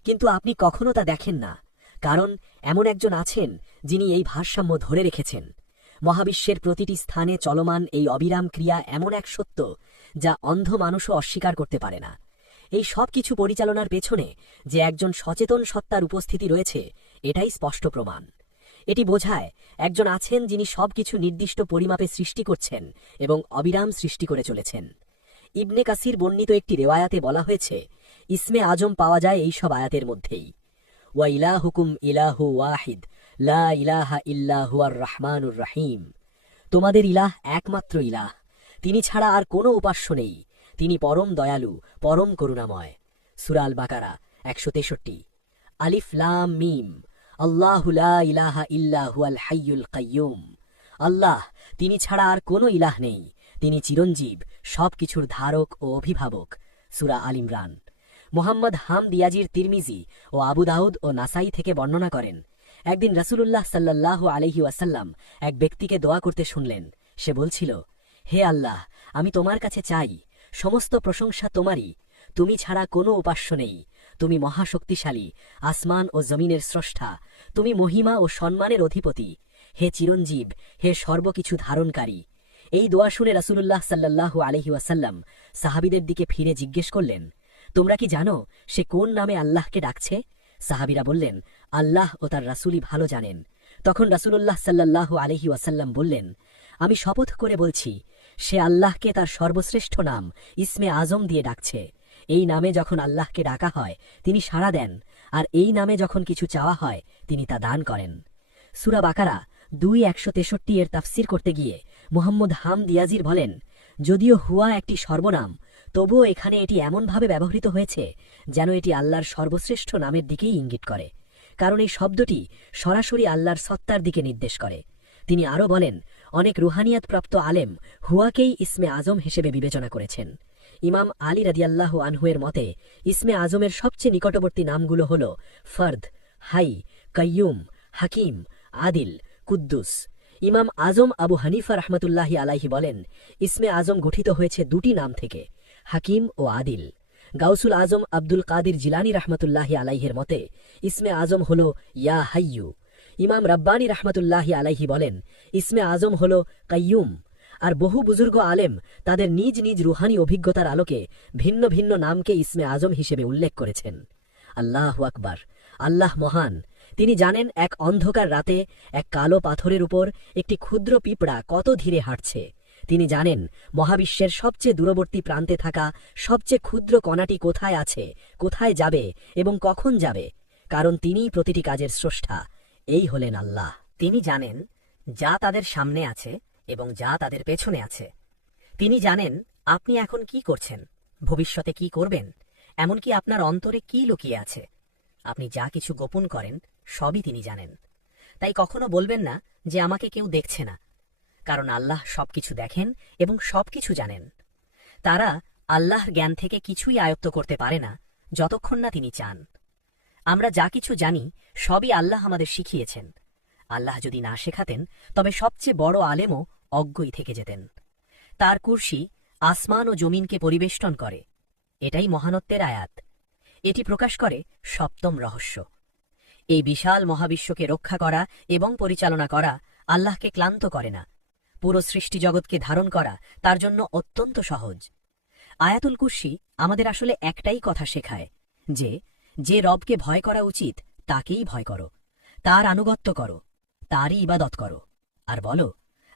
কিন্তু আপনি কখনো তা দেখেন না, কারণ এমন একজন আছেন যিনি এই ভারসাম্য ধরে রেখেছেন। মহাবিশ্বের প্রতিটি স্থানে চলমান এই অবিরাম ক্রিয়া এমন এক সত্য যা অন্ধ মানুষও অস্বীকার করতে পারে না। এই সব কিছু পরিচালনার পেছনে যে একজন সচেতন সত্তার উপস্থিতি রয়েছে, এটাই স্পষ্ট প্রমাণ। এটি বোঝায় একজন আছেন যিনি সবকিছু নির্দিষ্ট পরিমাপে সৃষ্টি করছেন এবং অবিরাম সৃষ্টি করে চলেছেন। ইবনে কাসির বর্ণিত একটি রেওয়ায়াতে বলা হয়েছে, ইসমে আজম পাওয়া যায় এই সব আয়াতের মধ্যেই। ওয়া ইলাহুকুম ইলাহু ওয়াহিদ লা ইলাহা ইল্লা হুয়ার রহমানুর রহিম। তোমাদের ইলাহ একমাত্র ইলাহ, তিনি ছাড়া আর কোনো উপাস্য নেই, তিনি পরম দয়ালু, পরম করুণাময়। সূরা আল বাকারা 163। আলিফ লাম মিম, আল্লাহু লা ইলাহা ইল্লা হুয়াল হাইয়ুল কাইয়ুম। আল্লাহ, তিনি ছাড়া আর কোনো ইলাহ নেই, তিনি চিরঞ্জীব, সবকিছুর ধারক ও অভিভাবক। সূরা আল ইমরান। মুহাম্মদ হামদিয়াজির তিরমিজি ও আবু দাউদ ও নাসাই থেকে বর্ণনা করেন, একদিন রাসূলুল্লাহ সাল্লাল্লাহু আলাইহি ওয়াসাল্লাম এক ব্যক্তিকে দোয়া করতে শুনলেন। সে বলছিল, হে আল্লাহ, আমি তোমার কাছে চাই, সমস্ত প্রশংসা তোমারই, তুমি ছাড়া কোনো উপাস্য নেই, তুমি মহাশক্তিশালী, আসমান ও জমিনের স্রষ্টা, তুমি মহিমা ও সম্মানের অধিপতি, হে চিরঞ্জীব, হে সর্বকিছু ধারণকারী। এই দোয়া শুনে রাসূলুল্লাহ সাল্লাল্লাহু আলাইহি ওয়াসাল্লাম সাহাবীদের দিকে ফিরে জিজ্ঞেস করলেন, তোমরা কি জানো সে কোন নামে আল্লাহকে ডাকছে? সাহাবীরা বললেন, আল্লাহ ও তার রাসূলই ভালো জানেন। তখন রাসূলুল্লাহ সাল্লাল্লাহু আলাইহি ওয়াসাল্লাম বললেন, আমি শপথ করে বলছি, সে আল্লাহকে তার সর্বশ্রেষ্ঠ নাম ইসমে আজম দিয়ে ডাকছে। এই নামে যখন আল্লাহকে ডাকা হয় তিনি সাড়া দেন, আর এই নামে যখন কিছু চাওয়া হয় তিনি তা দান করেন। সূরা বাকারা 2:163 এর তাফসির করতে গিয়ে মুহাম্মদ হামদ ইয়াজির বলেন, যদিও হুয়া একটি সর্বনাম, তবুও এখানে এটি এমনভাবে ব্যবহৃত হয়েছে যেন এটি আল্লাহর সর্বশ্রেষ্ঠ নামের দিকেই ইঙ্গিত করে, কারণ এই শব্দটি সরাসরি আল্লাহর সত্তার দিকে নির্দেশ করে। তিনি আরও বলেন, অনেক রুহানিয়াতপ্রাপ্ত আলেম হুয়াকেই ইসমে আজম হিসেবে বিবেচনা করেছেন। ইমাম আলী রাদিয়াল্লাহু আনহুয়ের মতে ইসমে আজমের সবচেয়ে নিকটবর্তী নামগুলো হল ফর্দ, হাই, কাইয়ুম, হাকিম, আদিল, কুদ্দুস। ইমাম আজম আবু হানিফা রহমতুল্লাহি আলাইহি বলেন, ইসমে আজম গঠিত হয়েছে দুটি নাম থেকে, হাকিম ও আদিল। গাউসুল আজম আব্দুল কাদির জিলানী রহমতুল্লাহি আলাইহের মতে ইসমে আজম হল ইয়া হাইয়ু। ইমাম রাব্বানী রহমতুল্লাহি আলাইহি বলেন, ইসমে আজম হল কাইয়ুম। আর বহু বুজুর্গ আলেম তাদের নিজ নিজ রুহানি অভিজ্ঞতার আলোকে ভিন্ন ভিন্ন নামকে ইসমে আজম হিসেবে উল্লেখ করেছেন। আল্লাহু আকবার, আল্লাহ মহান। তিনি জানেন এক অন্ধকার রাতে এক কালো পাথরের উপর একটি ক্ষুদ্র পিঁপড়া কত ধীরে হাঁটছে। তিনি জানেন মহাবিশ্বের সবচেয়ে দূরবর্তী প্রান্তে থাকা সবচেয়ে ক্ষুদ্র কণাটি কোথায় আছে, কোথায় যাবে এবং কখন যাবে, কারণ তিনিই প্রতিটি কাজের স্রষ্টা। এই হলেন আল্লাহ। তিনি জানেন যা তাদের সামনে আছে এবং যা তাদের পেছনে আছে। তিনি জানেন আপনি এখন কি করছেন, ভবিষ্যতে কি করবেন, এমনকি আপনার অন্তরে কি লুকিয়ে আছে। আপনি যা কিছু গোপন করেন সবই তিনি জানেন। তাই কখনো বলবেন না যে আমাকে কেউ দেখছে না, কারণ আল্লাহ সবকিছু দেখেন এবং সবকিছু জানেন। তারা আল্লাহর জ্ঞান থেকে কিছুই আয়ত্ত করতে পারে না যতক্ষণ না তিনি চান। আমরা যা কিছু জানি সবই আল্লাহ আমাদের শিখিয়েছেন। আল্লাহ যদি না শেখাতেন তবে সবচেয়ে বড় আলেমও অজ্ঞই থেকে যেতেন। তার কুরসি আসমান ও জমিনকে পরিবেষ্টন করে, এটাই মহানত্বের আয়াত। এটি প্রকাশ করে সপ্তম রহস্য। এই বিশাল মহাবিশ্বকে রক্ষা করা এবং পরিচালনা করা আল্লাহকে ক্লান্ত করে না। পুরো সৃষ্টি জগৎকে ধারণ করা তার জন্য অত্যন্ত সহজ। আয়াতুল কুরসি আমাদের আসলে একটাই কথা শেখায় যে যে রবকে ভয় করা উচিত তাকেই ভয় করো, তার আনুগত্য করো, তারই ইবাদত করো, আর বলো,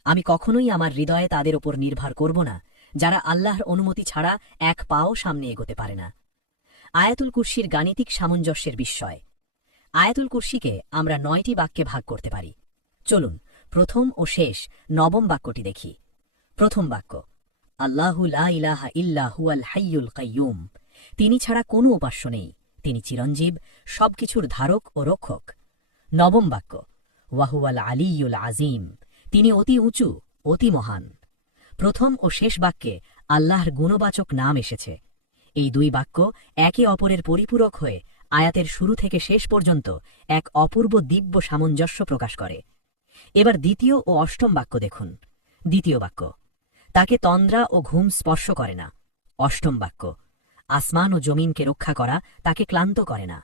আমি কখনোই আমার হৃদয়ে তাদের ওপর নির্ভর করব না যারা আল্লাহর অনুমতি ছাড়া এক পাও সামনে এগোতে পারে না। আয়াতুল কুরসির গাণিতিক সামঞ্জস্যের বিস্ময়। আয়াতুল কুরসিকে আমরা 9টি বাক্যে ভাগ করতে পারি। চলুন প্রথম ও শেষ নবম বাক্যটি দেখি। প্রথম বাক্য, আল্লাহু লা ইলাহা ইল্লা হুয়াল হাইয়ুল কাইয়ুম। তিনি ছাড়া কোনো উপাস্য নেই, তিনি চিরঞ্জীব, সবকিছুর ধারক ও রক্ষক। নবম বাক্য, ওয়াহুয়াল আলিয়ুল আজিম। তিনি অতি উঁচু, অতি মহান। প্রথম ও শেষ বাক্যে আল্লাহর গুণবাচক নাম এসেছে। এই দুই বাক্য একে অপরের পরিপূরক হয়ে আয়াতের শুরু থেকে শেষ পর্যন্ত এক অপূর্ব দিব্য সামঞ্জস্য প্রকাশ করে। এবার দ্বিতীয় ও অষ্টম বাক্য দেখুন। দ্বিতীয় বাক্য, তাকে তন্দ্রা ও ঘুম স্পর্শ করে না। অষ্টম বাক্য, আসমান ও জমিনকে রক্ষা করা তাকে ক্লান্ত করে না।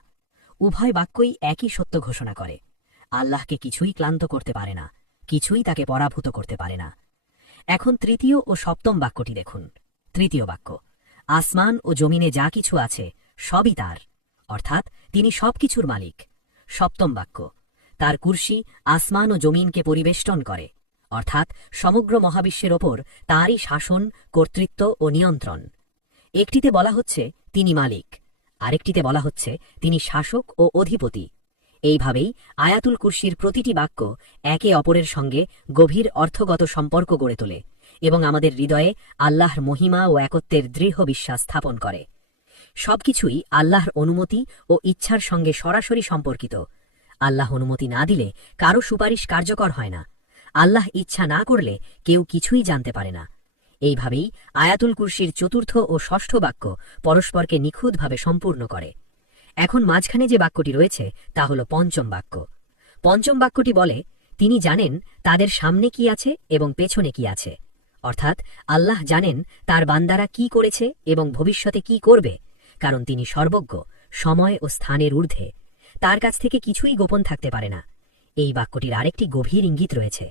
উভয় বাক্যই একই সত্য ঘোষণা করে, আল্লাহকে কিছুই ক্লান্ত করতে পারে না, কিছুই তাকে পরাভূত করতে পারে না। এখন তৃতীয় ও সপ্তম বাক্যটি দেখুন। তৃতীয় বাক্য, আসমান ও জমিনে যা কিছু আছে সবই তার, অর্থাৎ তিনি সবকিছুর মালিক। সপ্তম বাক্য, তার কুরসি আসমান ও জমিনকে পরিবেষ্টন করে, অর্থাৎ সমগ্র মহাবিশ্বের ওপর তারই শাসন, কর্তৃত্ব ও নিয়ন্ত্রণ। একটিতে বলা হচ্ছে তিনি মালিক, আরেকটিতে বলা হচ্ছে তিনি শাসক ও অধিপতি। এইভাবেই আয়াতুল কুরসির প্রতিটি বাক্য একে অপরের সঙ্গে গভীর অর্থগত সম্পর্ক গড়ে তোলে এবং আমাদের হৃদয়ে আল্লাহর মহিমা ও একত্বের দৃঢ় বিশ্বাস স্থাপন করে। সবকিছুই আল্লাহর অনুমতি ও ইচ্ছার সঙ্গে সরাসরি সম্পর্কিত। আল্লাহ অনুমতি না দিলে কারো সুপারিশ কার্যকর হয় না। আল্লাহ ইচ্ছা না করলে কেউ কিছুই জানতে পারে না। এইভাবেই আয়াতুল কুরসির চতুর্থ ও ষষ্ঠ বাক্য পরস্পরকে নিখুঁতভাবে সম্পূর্ণ করে। এখন মাঝখানে যে বাক্যটি রয়েছে তা হল পঞ্চম বাক্য। পঞ্চম বাক্যটি বলে, তিনি জানেন তাদের সামনে কি আছে এবং পেছনে কি আছে, অর্থাৎ আল্লাহ জানেন তার বান্দারা কি করেছে এবং ভবিষ্যতে কি করবে, কারণ তিনি সর্বজ্ঞ, সময় ও স্থানের ঊর্ধ্বে। তার কাছ থেকে কিছুই গোপন থাকতে পারে না। এই বাক্যটির আরেকটি গভীর ইঙ্গিত রয়েছে।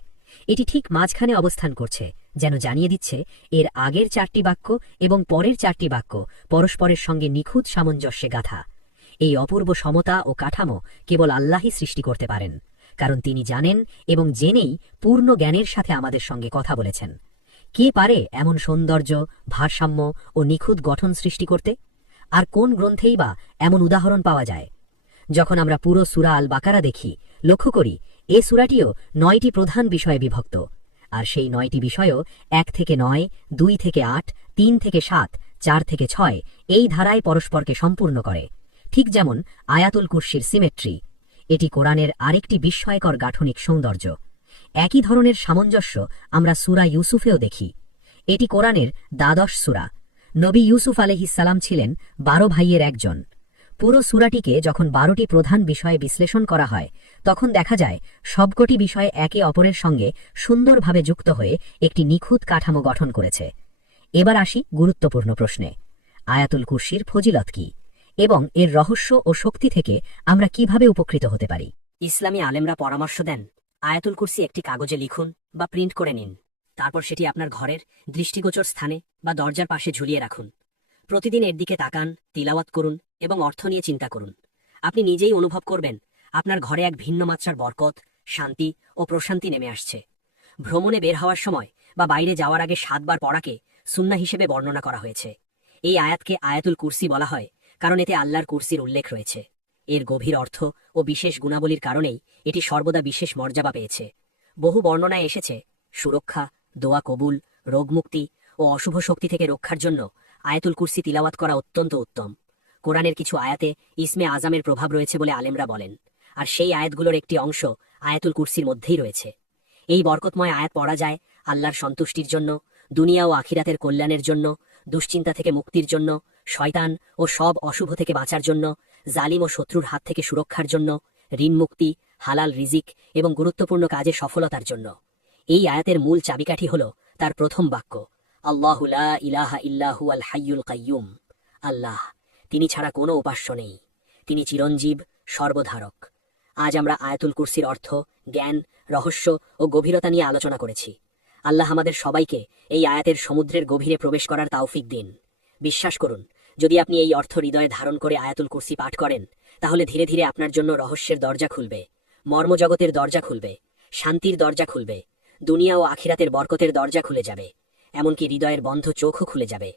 এটি ঠিক মাঝখানে অবস্থান করছে, যেন জানিয়ে দিচ্ছে এর আগের 4টি বাক্য এবং পরের 4টি বাক্য পরস্পরের সঙ্গে নিখুঁত সামঞ্জস্যে গাঁথা। এই অপূর্ব সমতা ও কাঠামো কেবল আল্লাহই সৃষ্টি করতে পারেন, কারণ তিনি জানেন এবং জেনেই পূর্ণ জ্ঞানের সাথে আমাদের সঙ্গে কথা বলেছেন। কে পারে এমন সৌন্দর্য, ভারসাম্য ও নিখুঁত গঠন সৃষ্টি করতে? আর কোন গ্রন্থেই বা এমন উদাহরণ পাওয়া যায়? যখন আমরা পুরো সূরা আল বাকারা দেখি, লক্ষ্য করি এ সূরাটিও 9টি প্রধান বিষয়ে বিভক্ত, আর সেই 9টি বিষয়ও 1 থেকে 9, 2 থেকে 8, 3 থেকে 7, 4 থেকে 6 এই ধারায় পরস্পরকে সম্পূর্ণ করে। ঠিক যেমন আয়াতুল কুরসির সিমেট্রি, এটি কোরআনের আরেকটি বিস্ময়কর গাঠনিক সৌন্দর্য। একই ধরনের সামঞ্জস্য আমরা সূরা ইউসুফেও দেখি। এটি কোরআনের দ্বাদশ সূরা। নবী ইউসুফ আলাইহিসসালাম ছিলেন 12 ভাইয়ের একজন। পুরো সূরাটিকে যখন 12টি প্রধান বিষয়ে বিশ্লেষণ করা হয়, তখন দেখা যায় সবকটি বিষয় একে অপরের সঙ্গে সুন্দরভাবে যুক্ত হয়ে একটি নিখুঁত কাঠামো গঠন করেছে। এবার আসি গুরুত্বপূর্ণ প্রশ্নে। আয়াতুল কুরসির ফজিলত কি এবং এর রহস্য ও শক্তি থেকে আমরা কিভাবে উপকৃত হতে পারি? ইসলামী আলেমরা পরামর্শ দেন, আয়াতুল কুরসি একটি কাগজে লিখুন বা প্রিন্ট করে নিন। তারপর সেটি আপনার ঘরের দৃষ্টিগোচর স্থানে বা দরজার পাশে ঝুলিয়ে রাখুন। প্রতিদিন এর দিকে তাকান, তিলাওয়াত করুন এবং অর্থ নিয়ে চিন্তা করুন। আপনি নিজেই অনুভব করবেন আপনার ঘরে এক ভিন্ন মাত্রার বরকত, শান্তি ও প্রশান্তি নেমে আসছে। ভ্রমণে বের হওয়ার সময় বা বাইরে যাওয়ার আগে 7 বার পড়াকে সুন্নাহ হিসেবে বর্ণনা করা হয়েছে। এই আয়াতকে আয়াতুল কুরসি বলা হয় কারণ এতে আল্লাহর কুরসির উল্লেখ রয়েছে। এর গভীর অর্থ ও বিশেষ গুণাবলীর কারণেই এটি সর্বদা বিশেষ মর্যাদা পেয়েছে। বহু বর্ণনায় এসেছে সুরক্ষা, দোয়া কবুল, রোগমুক্তি ও অশুভ শক্তি থেকে রক্ষার জন্য আয়াতুল কুরসি তিলাওয়াত করা অত্যন্ত উত্তম। কোরআনের কিছু আয়াতে ইসমে আজামের প্রভাব রয়েছে বলে আলেমরা বলেন, আর সেই আয়াতগুলোর একটি অংশ আয়াতুল কুরসির মধ্যেই রয়েছে। এই বরকতময় আয়াত পড়া যায় আল্লাহর সন্তুষ্টির জন্য, দুনিয়া ও আখিরাতের কল্যাণের জন্য, দুশ্চিন্তা থেকে মুক্তির জন্য, শয়তান ও সব অশুভ থেকে বাঁচার জন্য, জালিম ও শত্রুর হাত থেকে সুরক্ষার জন্য, ঋণ মুক্তি, হালাল রিজিক এবং গুরুত্বপূর্ণ কাজে সফলতার জন্য। এই আয়াতের মূল চাবিকাঠি হল তার প্রথম বাক্য, আল্লাহু লা ইলাহা ইল্লাহু আল হাইয়ুল কাইয়ুম। আল্লাহ, তিনি ছাড়া কোনো উপাস্য নেই, তিনি চিরঞ্জীব, সর্বধারক। আজ আমরা আয়াতুল কুরসির অর্থ, জ্ঞান, রহস্য ও গভীরতা নিয়ে আলোচনা করেছি। আল্লাহ আমাদের সবাইকে এই আয়াতের সমুদ্রের গভীরে প্রবেশ করার তাওফিক দিন। বিশ্বাস করুন, যদি আপনি এই অর্থ হৃদয়ে ধারণ করে আয়াতুল কুরসি পাঠ করেন, তাহলে ধীরে ধীরে আপনার জন্য রহস্যের দরজা খুলবে, মর্মজগতের দরজা খুলবে, শান্তির দরজা খুলবে, দুনিয়া ও আখিরাতের বরকতের দরজা খুলে যাবে, এমনকি হৃদয়ের বন্ধ চোখও খুলে যাবে।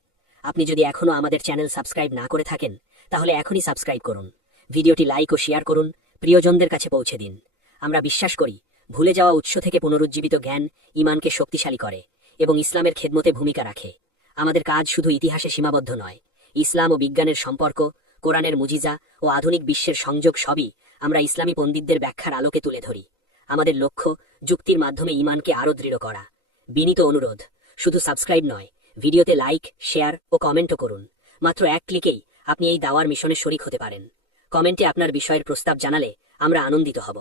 আপনি যদি এখনও আমাদের চ্যানেল সাবস্ক্রাইব না করে থাকেন, তাহলে এখনই সাবস্ক্রাইব করুন, ভিডিওটি লাইক ও শেয়ার করুন, প্রিয়জনদের কাছে পৌঁছে দিন। আমরা বিশ্বাস করি ভুলে যাওয়া উৎস থেকে পুনরুজ্জীবিত জ্ঞান ঈমানকে শক্তিশালী করে এবং ইসলামের খেদমতে ভূমিকা রাখে। আমাদের কাজ শুধু ইতিহাসে সীমাবদ্ধ নয়। ইসলাম ও বিজ্ঞানের সম্পর্ক, কোরআনের মুজিজা ও আধুনিক বিশ্বের সংযোগ সবই আমরা ইসলামী পণ্ডিতদের ব্যাখ্যার আলোকে তুলে ধরি। আমাদের লক্ষ্য যুক্তির মাধ্যমে ঈমানকে আরও দৃঢ় করা। বিনীত অনুরোধ, শুধু সাবস্ক্রাইব নয়, ভিডিওতে লাইক, শেয়ার ও কমেন্টও করুন। মাত্র এক ক্লিকেই আপনি এই দাওয়ার মিশনে শরিক হতে পারেন। কমেন্টে আপনার বিষয়ের প্রস্তাব জানালে আমরা আনন্দিত হব।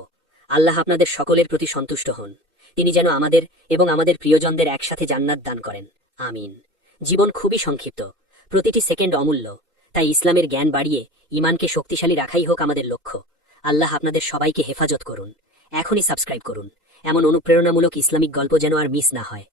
আল্লাহ আপনাদের সকলের প্রতি সন্তুষ্ট হন। তিনি যেন আমাদের এবং আমাদের প্রিয়জনদের একসাথে জান্নাত দান করেন। আমিন। জীবন খুবই সংক্ষিপ্ত, প্রতিটি সেকেন্ড অমূল্য। তাই ইসলামের জ্ঞান বাড়িয়ে ঈমানকে শক্তিশালী রাখাই হোক আমাদের লক্ষ্য। আল্লাহ আপনাদের সবাইকে হেফাজত করুন। এখনই সাবস্ক্রাইব করুন। এমন অনুপ্রেরণামূলক ইসলামিক গল্প যেন আর মিস না হয়।